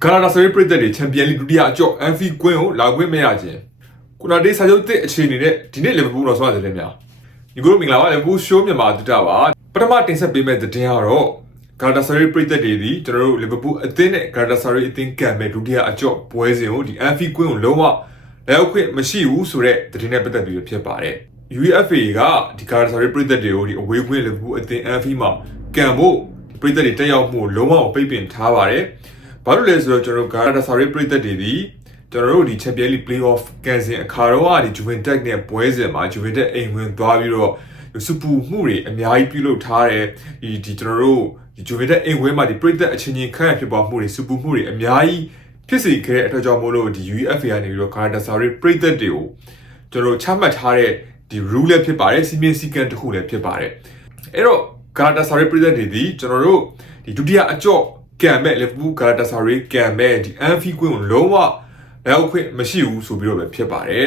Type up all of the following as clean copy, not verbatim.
Galatasaray ပြည်သက်တွေ Champions League ဒုတိယအကျော့ Anfield ကွင်းကိုလာခွင့်မရခြင်းခုနတေးစာချုပ်သစ်အခြေအနေနဲ့ဒီနေ့ Liverpool တော့ဆွမ်းတယ်များဒီကိုမင်္ဂလာပါ Liverpool show မြန်မာတူတာပါပထမတင်ဆက်ပေးမယ့်သတင်းကတော့ Galatasaray ပြည်သက်တွေဒီကျွန်တော်တို့ Liverpool အသင်းနဲ့ Galatasaray အသင်းကံမဲ့ဒုတိယအကျော့ပွဲစဉ်ကိုဒီ Anfield ကွင်းကိုလုံးဝလက်အောက်ခွင့်မရှိဘူးဆိုတဲ့သတင်းနဲ့ပတ်သက်ပြီးဖြစ်ပါတယ် UEFA ကဒီ Galatasaray ပြည်သက်တွေကိုဒီအဝေးကွင်း Liverpool အသင်း Anfield မှာကံဖို့ပြည်သက်တွေတက်ရောက်မှုလုံးဝပိတ်ပင်ထားပါတယ်ဘာလို့လဲဆိုတော့ကျွန်တော်တို့ Galatasaray ပြည်သက်တွေဒီကျွန်တော်တို့ဒီ Champions League Playoff ကန်စင်အခါတော့ဒီ Juventus နဲ့ပွဲစဉ်မှာ Juventus အိမ်ဝင်သွားပြီးတော့စူပူမှုတွေအများကြီးပြုလုပ်ထားတယ်ဒီကျွန်တော်တို့ဒီ Juventus အိမ်ဝင်မှာဒီပြည်သက်အချင်းချင်းခန့်ဖြစ်ပေါ်မှုတွေစူပူမှုတွေအများကြီးဖြစ်စေခဲ့တဲ့အထောက်အကြောင်းမို့လို့ဒီ UEFA ကနေပြီးတော့ Galatasaray ပြည်သက်တွေကိုကျွန်တော်ချမှတ်ထားတဲ့ဒီ rule လည်းဖြစ်ပါတယ်စီမင်းစည်းကမ်းတစ်ခုလည်းဖြစ်ပါတယ်အဲ့တော့ Galatasaray ပြည်သက်တွေဒီကျွန်တော်တို့ဒီဒုတိယအကျော့ကံမဲ့ Liverpool Galatasaray ကံမဲ့ဒီ Anfield ကွင်းကိုလုံးဝလက်အောက်ခွင့်မရှိဘူးဆိုပြီးတော့ပဲဖြစ်ပါတယ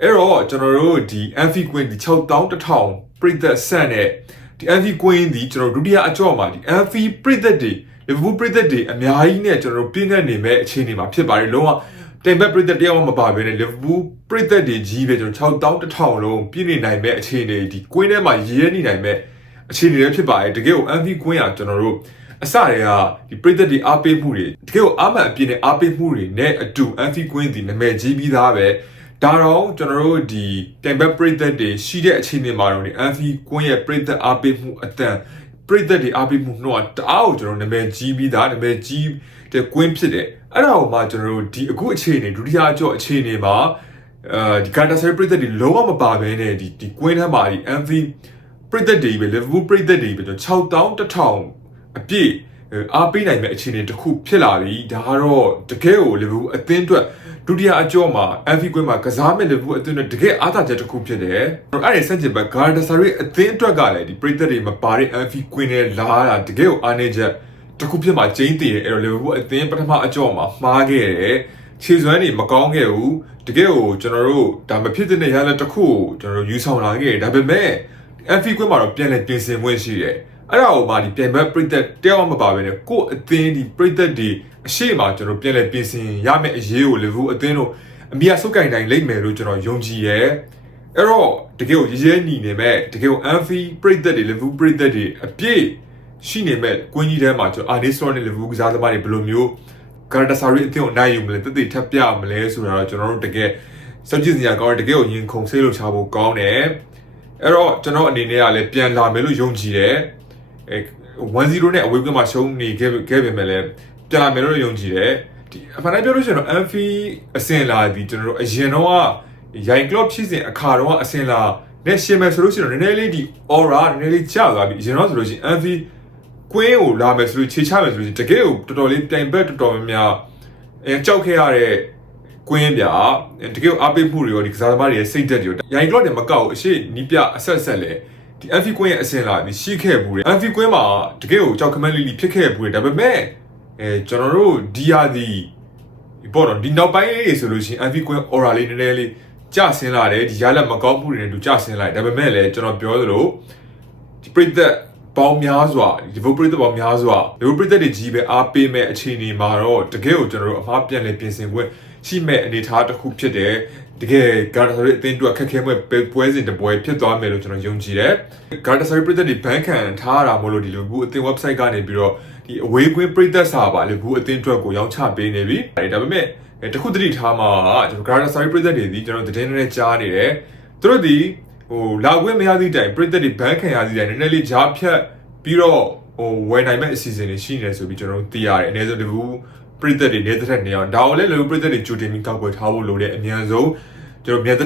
်အဲ့တော့ကျွန်တော်တို့ဒီ Anfield ကွင်းဒီ6100ပြည်သက်ဆန့်နဲ့ဒီ Anfield ကွင်းဒီကျွန်တော်ဒုတိယအကျော့မှာဒီ Anfield ပြည်သက်တွေ Liverpool ပြည်သက်တွေအများကြီးနဲ့ကျွန်တော်တို့ပြင်းထန်နေမဲ့အခြေအနေမှာဖြစ်ပါတယ်လုံးဝတိုင်ဘက်ပြည်သက်တယောက်မှမပါဘဲနဲ့ Liverpool ပြည်သက်တွေကြီးပဲကျွန်တော်6100လုံးပြည့်နေနိုင်မဲ့အခြေအနေဒီကွင်းထဲမှာရဲနေနိုင်မဲ့အခြေအနေတွေဖြစ်ပါတယ်တကယ်ကို Anfield ကွင်းကကျွန်တော်တို့အစတွေကဒီပြည်သက်တွေအားပေးမှုတွေတကယ်ကိုအားမှန်အပြည့်နဲ့အားပေးမှုတွေနဲ့အတူ Anfield ကွင်းဒီနာမည်ကြီးပြီးသားပဲဒါတော့ကျွန်တော်တို့ဒီတိုင်ဘက်ပြည်သက်တွေရှိတဲ့အခြေအနေမှာတော့ဒီ Anfield ကွင်းရဲ့ပြည်သက်အားပေးမှုအတန်ပြည်သက်တွေအားပေးမှုနှုတ်တအားကိုကျွန်တော်နာမည်ကြီးပြီးသားနာမည်ကြီးတဲ့ကွင်းဖြစ်တယ်အဲ့ဒါကိုမှကျွန်တော်တို့ဒီအခုအခြေအနေဒုတိယအကျော့အခြေအနေမှာဒီ Galatasaray ပြည်သက်တွေလုံးဝမပါဘဲနဲ့ဒီကွင်းထဲမှာဒီ Anfield ပြည်သက်တွေပဲ Liverpool ပြည်သက်တွေပဲ6100အပြည့်အားပေးနိုင်မဲ့အခြေအနေတစ်ခုဖြစ်လာပြီဒါကတော့တကယ်ကို Liverpool အသင်းအတွက်ဒုတိယအကျော့မှာ Anfield ကွင်းမှာကစားမဲ့ Liverpool အသင်းအတွက်တကယ်အားသာချက်တစ်ခုဖြစ်တယ်အဲ့ဒီစက်ချင်ဘက် Galatasaray အသင်းအတွက်ကလည်းဒီပြည်သက်တွေမပါတဲ့ Anfield ကွင်းနဲ့လာတာတကယ်ကိုအားနည်းချက်တစ်ခုဖြစ်မှာကျင်းတည်တယ်အဲ့တော့ Liverpool အသင်းပထမအကျော့မှာမှားခဲ့တယ်ခြေစွမ်းတွေမကောင်းခဲ့ဘူးတကယ်ကိုကျွန်တော်တို့ဒါမဖြစ်တဲ့ရလဒ်တစ်ခုကိုကျွန်တော်တို့ယူဆောင်လာခဲ့တယ်ဒါပေမဲ့ Anfield ကွင်းမှာတော့ပြန်လည်ပြင်ဆင်မှုရှိတယ်အဲ့ဒါကိုမှဒီပြန်ဘက်ပြည်သက်တယောက်မှမပါဘဲနဲ့ကို့အသင်းဒီပြည်သက်ဒီအရှိမကျွန်တော်ပြန်လည်ပြင်ဆင်ရမယ့်အရေးကို Liverpool အသင်းတို့အမြတ်ဆုပ်ကင်တိုင်းလိမ့်မယ်လို့ကျွန်တော်ယုံကြည်ရဲအဲ့တော့တကယ်ကိုရဲညီနေမဲ့တကယ်ကို Anfield ပြည်သက်တွေ Liverpool ပြည်သက်တွေအပြည့်ရှိနေမဲ့ကွင်းကြီးထဲမှာကျွန်တော် Arne Slot နဲ့ Liverpool ကစားသမားတွေဘယ်လိုမျိုး Galatasaray အသင်းကိုနိုင်ယူမလဲတက်တက်ထပ်ပြမလဲဆိုတာတော့ကျွန်တော်တို့တကယ်စက်ကြည့်စရာကောင်းတယ်တကယ်ကိုရင်ခုန်ဆေးလို့ချဖို့ကောင်းတယ်အဲ့တော့ကျွန်တော်အနေနဲ့ကလည်းပြန်လာမယ်လို့ယုံကြည်တယ်1-0နဲ့အဝေးကွင်းမှာရှုံးနေခဲ့ပေမဲ့လည်းပြန်လာမယ်လို့ယုံကြည်တယ်ဒီအမှန်တမ်းပြောလို့ရှိရင်တော့ Anfield အစင်လာဒီကျွန်တော်တို့အရင်တော့ရိုင်ကလော့ဖြစ်စဉ်အခါတော့အစင်လာနဲ့ရှင်းမယ်ဆိုလို့ရှိရင်တော့နည်းနည်းလေးဒီ aura နည်းနည်းလေးကျသွားပြီအရင်တော့ဆိုလို့ရှိရင် Anfield ကွင်းကိုလာမယ်ဆိုလို့ခြေချမယ်ဆိုလို့တကယ်ကိုတော်တော်လေးတိုင်ဘက်တော်တော်များများကြောက်ခဲ့ရတဲ့ကွင်းပြတကယ်အားပေးမှုတွေရောဒီကစားသမားတွေရဲ့စိတ်ဓာတ်တွေရိုင်ကလော့တွေမကောက်ဘူးအရှိနီးပြအဆက်လဲဒီ Anfield ကွင်းရဲ့အစင်လာဒီရှိခဲ့ဘူးတယ် Anfield ကွင်းမှာတကယ်ကိုကြောက်ခမန်းလေးဖြစ်ခဲ့ဘူးတယ်ဒါပေမဲ့ကျွန်တော်တို့ဒီယာဒီပေါ်တော့ဒီနောက်ပိုင်းလေးဆိုလို့ရှိရင် Anfield ကွင်း aura လေးနည်းနည်းလေးကျဆင်းလာတယ်ဒီရလက်မကောက်မှုတွေနဲ့တူကျဆင်းလာတယ်ဒါပေမဲ့လည်းကျွန်တော်ပြောသလိုဒီပြည်သက်ပေါင်းများစွာဒီ Liverpool ပြည်သက်ပေါင်းများစွာ Liverpool ပြည်သက်တွေကြီးပဲအားပေးမဲ့အခြေအနေမှာတော့တကယ်ကိုကျွန်တော်တို့အမှားပြန်လဲပြင်ဆင်ခွင့်ရှိမဲ့အနေအထားတစ်ခုဖြစ်တယ်တကယ် Galatasaray အသင်းအတွက်ခက်ခဲမဲ့ပွဲစဉ်တစ်ပွဲဖြစ်သွားမယ်လို့ကျွန်တော်ယုံကြည်တယ် Galatasaray ပြည်သက်တွေဘန်ခံထားရတာမို့လို့ဒီ Liverpool အသင်း website ကနေပြီးတော့ဒီအဝေးကွင်းပြည်သက်စာပါ Liverpool အသင်းအတွက်ကိုရောင်းချပေးနေပြီဒါပေမဲ့တခုတတိထားမှာကျွန်တော် Galatasaray ပြည်သက်တွေဒီကျွန်တော်သတင်းနဲ့ကြားနေတယ်သူတို့ဒီလာခွင့်မရသည့်တိုင်ပြည်သက်တွေဘန်ခံရသည့်တိုင်နည်းနည်းလေးဂျားဖြတ်ပြီးတော့ဝယ်နိုင်မဲ့အစီအစဉ်တွေရှိနေဆိုပြီးကျွန်တော်တို့သိရတယ်အနေနဲ့ဆို Liverpool ပြည်သက်တွေနေတဲ့နေအောင်ဒါကိုလည်း Liverpool ပြည်သက်တွေကြိုတင်ပြီးကောက်ွယ်ထားဖို့လိုတဲ့အမြန်ဆုံးကျွန်တော်မြန်သက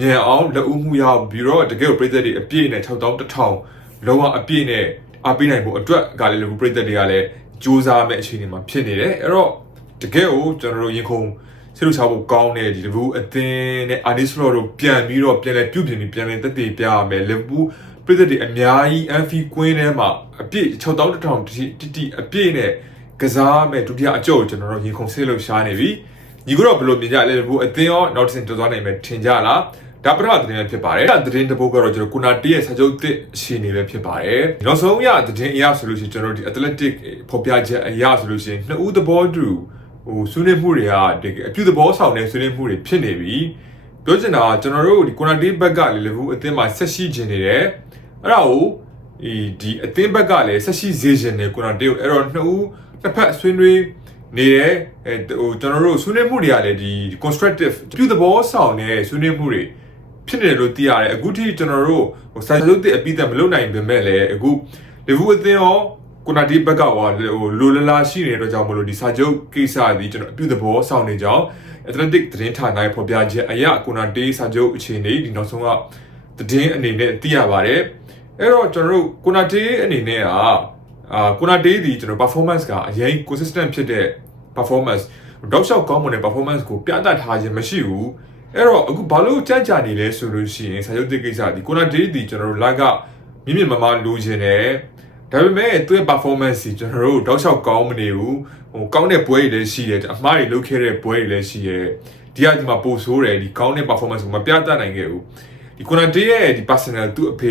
်မြန်အောင်လက်ဦးမှုရပြီးတော့တကယ်ကိုပြည်သက်တွေအပြည့်နဲ့6100လုံးဝအပြည့်နဲ့အားပေးနိုင်ဖို့အတွက်ကလည်း Liverpool ပြည်သက်တွေကလည်းစူးစမ်းမဲ့အခြေအနေမှာဖြစ်နေတယ်အဲ့တော့တကယ်ကိုကျွန်တော်တို့ရင်ခုန်ဆေးလို့ချဖို့ကောင်းတဲ့ဒီ Liverpool အသင်းနဲ့ Arne Slot တို့ပြန်ပြီးတော့ပြန်လဲပြုတ်ပြင်ပြီးပြန်လဲတက်တည်ပြရမယ် Liverpool ပြည်သက်တွေအများကြီး Anfield ကွင်းထဲမှာအပြည့်6100တိအပြည့်နဲ့ကစားမဲ့ဒုတိယအကျော့ကိုကျွန်တော်တို့ရင်ခုန်ဆေးလို့ရှားနေပြီညီကတော့ဘယ်လိုမြင်ကြလဲ Liverpool အသင်းရောနောက်တစ်ဆင့်တွန်းသွားနိုင်မယ်ထင်ကြလားဒါပထမသတင်းဖြစ်ပါတယ်ဒါသတင်းတစ်ပုဒ်ကတော့ကျွန်တော်ကုနာတီရဲ့စာချုပ်သစ်ရှိနေပဲဖြစ်ပါတယ်နောက်ဆုံးရသတင်းအရဆိုလို့ရှိရင်ကျွန်တော်ဒီ Athletic ဖော်ပြချက်အရဆိုလို့ရှိရင်နှစ်ဦးသဘောတူ ဆွေးနွေးမှုတွေကတကယ်အပြုသဘောဆောင်တဲ့ဆွေးနွေးမှုတွေဖြစ်နေပြီပြောချင်တာကကျွန်တော်တို့ဒီကိုနာတေးဘက်ကလေလီဗူးအသင်းမှာဆက်ရှိခြင်းနေတယ်အဲ့ဒါကိုဒီအသင်းဘက်ကလည်းဆက်ရှိစေခြင်းနဲ့ကိုနာတေးကိုအဲ့တော့နှစ်ဖက်ဆွေးနွေးနေတယ်ကျွန်တော်တို့ဆွေးနွေးမှုတွေကလည်းဒီ constructive အပြုသဘောဆောင်တဲ့ဆွေးနွေးမှုတွေဖြစ်နေတယ်လို့သိရတယ်အခုထိကျွန်တော်တို့စာချုပ်တဲ့အပြီးသက်မလုပ်နိုင်ပေမဲ့လည်းအခုလီဗူးအသင်းရောကိုနာတီဘက်ကလိုလလာရှိနေတဲ့ကြောင့်မလို့ဒီစာချုပ်ကိစ္စဒီကျွန်တော်အပြုသဘောဆောင်နေကြောင်း Atlantic သတင်းဌာနရဲ့ဖော်ပြချက်အရကိုနာတီစာချုပ်အခြေအနေဒီနောက်ဆုံးကသတင်းအနေနဲ့သိရပါတယ်အဲ့တော့ကျွန်တော်တို့ကိုနာတီအနေနဲ့ကိုနာတီဒီကျွန်တော် performance ကအရင် consistent ဖြစ်တဲ့ performance တောက်လျှောက်ကောင်းမွန်တဲ့ performance ကိုပြသထားခြင်းမရှိဘူးအဲ့တော့အခုဘာလို့ကြံ့ကြာနေလဲဆိုလို့ရှိရင်စာချုပ်ကိစ္စဒီကိုနာတီဒီကျွန်တော်တို့လက်ကမြင့်မြင့်မားမားလိုချင်တယ်ဒါပေမဲ့သူ့ရဲ့ performance ကြီးကျွန်တော်တို့တောက်လျှောက်ကောင်းမနေဘူးကောင်းတဲ့ပွဲတွေလည်းရှိတယ်အမှားတွေလုပ်ခဲ့တဲ့ပွဲတွေလည်းရှိတယ်ဒီမှာပို့ဆိုးတယ်ဒီကောင်းတဲ့ performance ကိုမပြသနိုင်ခဲ့ဘူးဒီကိုနာတေးရဲ့ဒီ personal သူ့အဖေ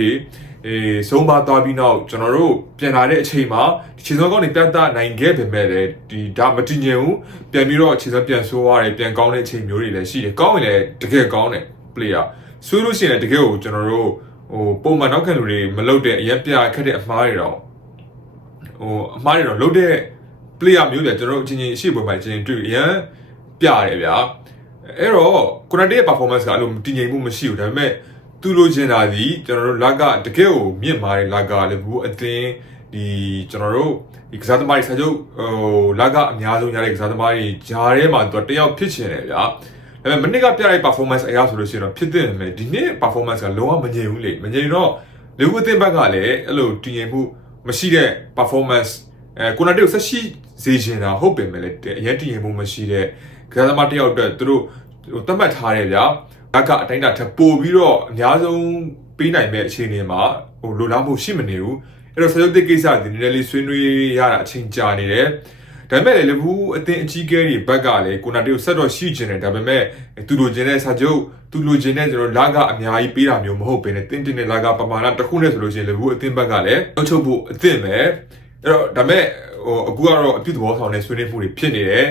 ဆုံးပါသွားပြီးနောက်ကျွန်တော်တို့ပြန်လာတဲ့အချိန်မှာဒီခြေစွမ်းကောင်းတွေပြသနိုင်ခဲ့ပေမဲ့လည်းဒီဒါမတည်ငြိမ်ဘူးပြန်ပြီးတော့ခြေစွမ်းပြန်ဆိုးသွားတယ်ပြန်ကောင်းတဲ့အချိန်မျိုးတွေလည်းရှိတယ်ကောင်းရင်လည်းတကယ်ကောင်းတယ် player ဆိုလို့ရှိရင်တကယ်ကိုကျွန်တော်တို့ပုံမှန်နောက်ခံလူတွေမလုပ်တဲ့အရင်ပြခက်တဲ့အမှားတွေတော့အမှားတွေတော့လုပ်တဲ့ player မျိုးတွေကျွန်တော်တို့အချင်းချင်းအရှိပုံမှာချင်းတွေ့အရင်ပြရတယ်ဗျာအဲ့တော့ကိုနာတေးရဲ့ performance ကအဲ့လိုတည်ငြိမ်မှုမရှိဘူးဒါပေမဲ့သူ့လိုချင်တာဒီကျွန်တော်တို့လက်ကတကယ်ကိုမြင့်မားတဲ့လက်ကလည်းဘူးအသင်းဒီကျွန်တော်တို့ဒီကစားသမားတွေစာချုပ်လက်ကအများဆုံးရတဲ့ကစားသမားတွေဂျားထဲမှာသူတယောက်ဖြစ်ချင်တယ်ဗျာဒါပေမဲ့မနေ့ကပြတဲ့ performance အရာဆိုလို့ရှိရင်တော့ဖြစ်တဲ့မယ်ဒီနေ့ performance ကလုံးဝမငြိမ်ဘူးလေမငြိမ်တော့လေဘူးအသင်းဘက်ကလည်းအဲ့လိုတည်ငြိမ်မှုမရှိတဲ့ performance ကိုနာတေးကိုဆက်ရှိစေချင်တာဟုတ်ပေမဲ့လည်းအရင်တည်ငြိမ်မှုမရှိတဲ့ကစားသမားတယောက်အတွက်သူတို့သတ်မှတ်ထားတယ်ဗျာဘက်ကအတိုင်းတာထပ်ပို့ပြီးတော့အများဆုံးပေးနိုင်မဲ့အခြေအနေမှာလိုလားမှုရှိမနေဘူးအဲ့တော့စာချုပ်တဲ့ကိစ္စဒီနည်းနည်းလေးဆွေးနွေးရတာအချိန်ကြာနေတယ်ဒါပေမဲ့လည်းဘူးအသင်းအကြီးအကဲတွေဘက်ကလည်းကိုနာတေးကိုဆက်တော့ရှိကျင်တယ်ဒါပေမဲ့သူလိုချင်တဲ့စာချုပ်သူလိုချင်တဲ့ကျွန်တော်လာကအများကြီးပေးတာမျိုးမဟုတ်ဘဲနဲ့တင်းတင်းနဲ့လာကပမာဏတစ်ခုနဲ့ဆိုလို့ရှိရင်လည်းဘူးအသင်းဘက်ကလည်းအုပ်ချုပ်ဖို့အသင့်ပဲအဲ့တော့ဒါပေမဲ့အခုကတော့အပြုသဘောဆောင်တဲ့ဆွေးနွေးမှုတွေဖြစ်နေတယ်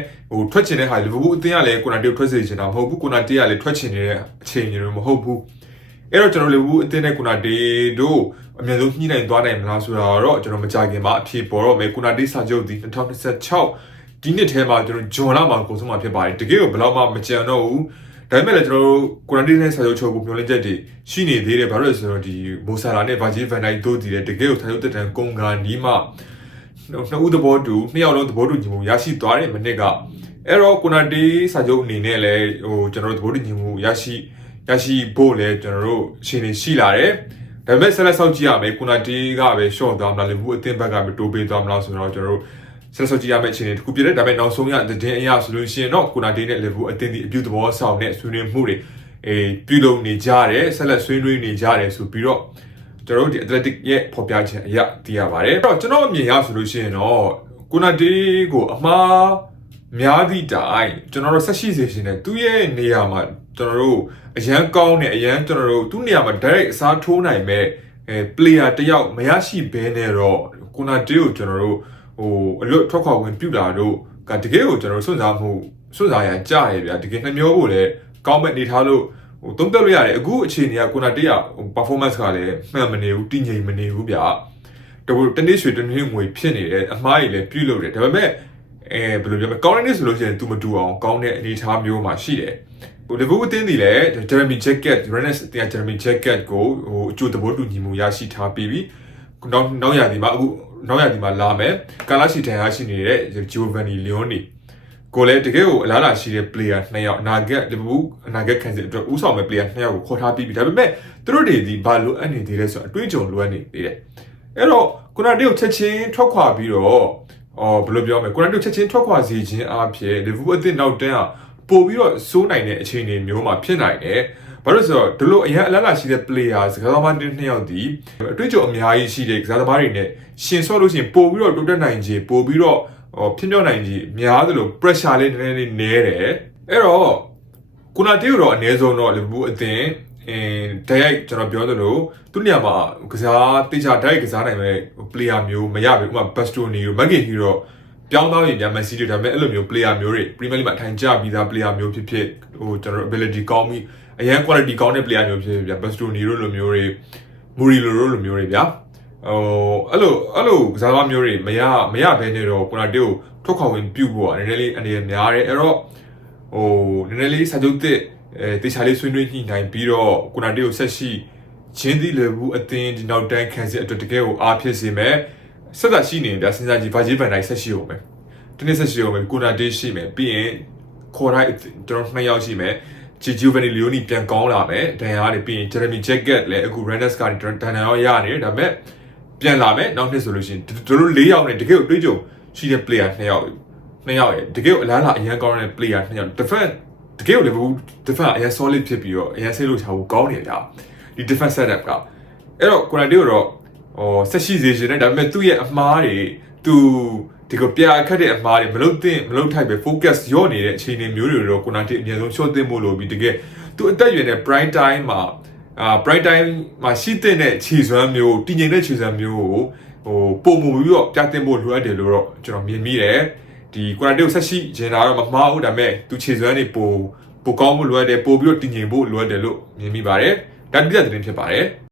ထွက်ချင်တဲ့ဟာလီဗာပူးအသင်းကလည်းကိုနာတေးကိုထွက်စေချင်တာမဟုတ်ဘူးကိုနာတေးကလည်းထွက်ချင်နေတဲ့အခြေအနေတွေမဟုတ်ဘူးအဲ့တော့ကျွန်တော်လီဗာပူးအသင်းနဲ့ကိုနာတေးတို့အများဆုံးညှိနှိုင်းသွားနိုင်မလားဆိုတာတော့ကျွန်တော်မကြခင်မှာအဖြေပေါ်တော့မယ်ကိုနာတေးစာချုပ်ဒီ2026ဒီနှစ်ထဲမှာကျွန်တော်ဂျွန်လာမှာကိုဆုံးမှာဖြစ်ပါတယ်တကယ်ကိုဘယ်တော့မှမကြံတော့ဘူးဒါပေမဲ့လည်းကျွန်တော်တို့ကိုနာတေးနဲ့စာချုပ်ချုပ်ဖို့မျှော်လင့်ချက်တွေရှိနေသေးတယ်ဘာလို့လဲဆိုတော့ဒီမိုဆာလာနဲ့ဗာဂျီဗန်ဒိုင်တို့တည်တယ်တကယ်ကိုစာချုပ်တက်တန်ကုန်ကန်ဒီမှာနှစ်ဦးသဘောတူနှစ်ယောက်လုံးသဘောတူညီမှုရရှိသွားတယ်မနစ်ကအဲ့တော့ကိုနာတေးစာချုပ်အနေနဲ့လည်းကျွန်တော်တို့သဘောတူညီမှုရရှိဖို့လည်းကျွန်တော်တို့အချိန်ရှိလာတယ်ဒါပေမဲ့ဆက်လက်ဆောက်ကြည့်ရမယ်ကိုနာတေးကပဲရှော့သွားမလားလေဘူးအသင်းဘက်ကပဲတိုးပေးသွားမလားဆိုတော့ကျွန်တော်တို့ဆက်ဆောက်ကြည့်ရမယ့်အချိန်တွေတခုပြည့်တယ်ဒါပေမဲ့နောက်ဆုံးရတဲ့အရာဆိုလို့ရှိရင်တော့ကိုနာတေးနဲ့လေဘူးအသင်းဒီအပြုသဘောဆောင်တဲ့ဆွေးနွေးမှုတွေပြုလုပ်နေကြတယ်ဆက်လက်ဆွေးနွေးနေကြတယ်ဆိုပြီးတော့ကျွန်တော်တို့ဒီ Athletic ရဲ့ဖော်ပြချက်အရသိရပါတယ်အဲ့တော့ကျွန်တော်အမြင်ရဆိုလို့ရှိရင်တော့ကိုနာတေးကိုအမှားများသည့်တိုင်ကျွန်တော်တို့ဆက်ရှိစေရှင်တဲ့သူ့ရဲ့နေရာမှာကျွန်တော်တို့အရန်ကောင်းတဲ့အရန်ကျွန်တော်တို့သူ့နေရာမှာ direct အစားထိုးနိုင်မဲ့player တယောက်မရရှိဘဲနဲ့တော့ကိုနာတေးကိုကျွန်တော်တို့အလွတ်ထွက်ခွာဝင်ပြုတာတို့ကတကယ်ကိုကျွန်တော်စွန့်စားရကြားရဗျာတကယ်နှမျောဖို့လည်းကောင်းမဲ့နေထားလို့သုံးသပ်လို့ရတယ်အခုအခြေအနေကကိုနာတေးက performance ကလည်းမှန်မနေဘူးတည်ငြိမ်မနေဘူးဗျာတနေ့ရွှေတနေ့ငွေဖြစ်နေတယ်အမှားကြီးလည်းပြုလုပ်တယ်ဒါပေမဲ့ဘယ်လိုပြောမလဲကောင်းတဲ့နေ့ဆိုလို့ရှိရင် तू မတူအောင်ကောင်းတဲ့အနေအထားမျိုးမှာရှိတယ်လီဗာပူးအသင်းဒီလည်း Jeremy Jacket Rennes အသင်း Jeremy Jacket ကိုအကျိုးသဘောတူညီမှုရရှိထားပြီးနောက်ရာသီမှာလာမယ်ကာလာရှိတန်ရရှိနေတဲ့ Giovanni Leone ကိုလည်းတကယ်ကိုအလားအလာရှိတဲ့ player 2ယောက်အနာဂတ်လီဗာပူးအနာဂတ်ခံစစ်အတွက်ဦးဆောင်မဲ့ player 2ယောက်ကိုခေါ်ထားပြီးပြီဒါပေမဲ့သူတို့တွေဒီဘာလိုအပ်နေသေးလဲဆိုတော့အတွေးကြုံလိုအပ်နေသေးတယ်အဲ့တော့ကိုနာတေးကိုချက်ချင်းထွက်ခွာပြီးတော့ဘယ်လိုပြောမလဲကိုနာတေးကိုချက်ချင်းထွက်ခွာစေခြင်းအပြင်လီဗာပူးအသင်းနောက်တန်းကပို့ပြီးတော့စိုးနိုင်တဲ့အခြေအနေမျိုးမှာဖြစ်နိုင်တယ်ဘာလို့ဆိုတော့ဒီလိုအရင်အလားအလာရှိတဲ့ player စကားသမား2ယောက်ဒီအတွေ့အကြုံအများကြီးရှိတဲ့ကစားသမားတွေနဲ့ရှင်ဆော့လို့ရှိရင်ပို့ပြီးတော့တိုးတက်နိုင်ခြင်းပို့ပြီးတော့ဖြစ်မြောက်နိုင်ခြင်းများသလို pressure လေးနည်းနည်းနည်းတယ်အဲ့တော့ကိုနာတေးတော့အနည်းဆုံးတော့လီဗာပူးအသင်းတိုက်ရိုက်ကျွန်တော်ပြောသလိုသူ့နေရာမှာကစားတေချာတိုက်ရိုက်ကစားနိုင်မဲ့ player မျိုးမရဘူးဥပမာ Bastoni တို့ Maguire တို့ ပြောင်းသွားပြီများမန်စီးတီဒါပေမဲ့အဲ့လိုမျိုး player မျိုးတွေ Premier League မှာထိုင်ကြပြီးသား player မျိုးဖြစ်ဖြစ်ဟိုကျွန်တော် ability ကောင်းပြီးအရင် quality ကောင်းတဲ့ player မျိုးဖြစ်ဖြစ်ဗျာ Bastoni တို့လိုမျိုးတွေ Murillo တို့လိုမျိုးတွေဗျာအဲ့လိုကစားသမားမျိုးတွေမရဘဲနေတော့ကိုနာတေကိုထုတ်ခေါ်ဝင်ပြုတ်ဖို့ကနည်းနည်းလေးအနေနဲ့များတယ်အဲ့တော့နည်းနည်းလေးစာချုပ်တစ်တေချာလေးဆွေးနွေးညှိနှိုင်းပြီးတော့ကိုနာတေကိုဆက်ရှိချင်းသီးလေဘူးအသင်းဒီနောက်တိုင်းခံစစ်အတွက်တကယ်ကိုအားဖြစ်စေမယ်ဆက်သက်ရှိနေတယ်စဉ်းစားကြည့်ဗာဂျီဗန်တိုင်းဆက်ရှိအောင်မယ်ဒီနေ့ဆက်ရှိအောင်မယ်ကိုနာတေရှိမယ်ပြီးရင်ခေါ်တိုင်းကျွန်တော်2ယောက်ရှိမယ်ဂျီဗန်နီလီယိုနီပြန်ကောင်းလာမယ်ဒန်ယာကနေပြီးရင်ဂျယ်ရမီဂျက်ကက်လည်းအခု Randers ကနေဒန်ယာရောရနေတယ်ဒါပေမဲ့ပြန်လာမယ်နောက်နှစ်ဆိုလို့ရှိရင်တို့4ယောက်နဲ့တကယ်ကိုတွေးကြုံရှိတဲ့ player 2ယောက်ရဲ့တကယ်ကိုအလားအရန်ကောင်းတဲ့ player 2ယောက် defense တကယ်ကိုလည်းဘူး defense အရန် solid ဖြစ်ပြီးတော့အရန်ဆေးလို့ချာဘူးကောင်းနေကြဒီ defense setup ကအဲ့တော့ကိုနာတေကိုတော့ဆက်ရှိစေချင်တယ်ဒါပေမဲ့သူ့ရဲ့အမှားတွေသူဒီကပြအခက်တဲ့အမှားတွေမလုပ်ထိုက်ပဲ focus ရော့နေတဲ့အခြေအနေမျိုးတွေတော့ကိုနာတေအမြဲဆုံး short သင့်ဖို့လို့ပြီးတကယ်သူအသက်အရွယ်နဲ့ prime time မှာprime time မှာရှိတဲ့ခြေစွမ်းမျိုးတည်ငြိမ်တဲ့ခြေစွမ်းမျိုးကိုပုံမှုပြီးတော့ပြသင့်ဖို့လိုအပ်တယ်လို့တော့ကျွန်တော်မြင်မိတယ်ဒီကိုနာတေကိုဆက်ရှိကျင်တာတော့မမှားဘူးဒါပေမဲ့သူခြေစွမ်းတွေပိုကောင်းဖို့လိုအပ်တယ်ပိုပြီးတော့တည်ငြိမ်ဖို့လိုအပ်တယ်လို့မြင်မိပါတယ်ဒါတိကျသတင်းဖြစ်ပါတယ်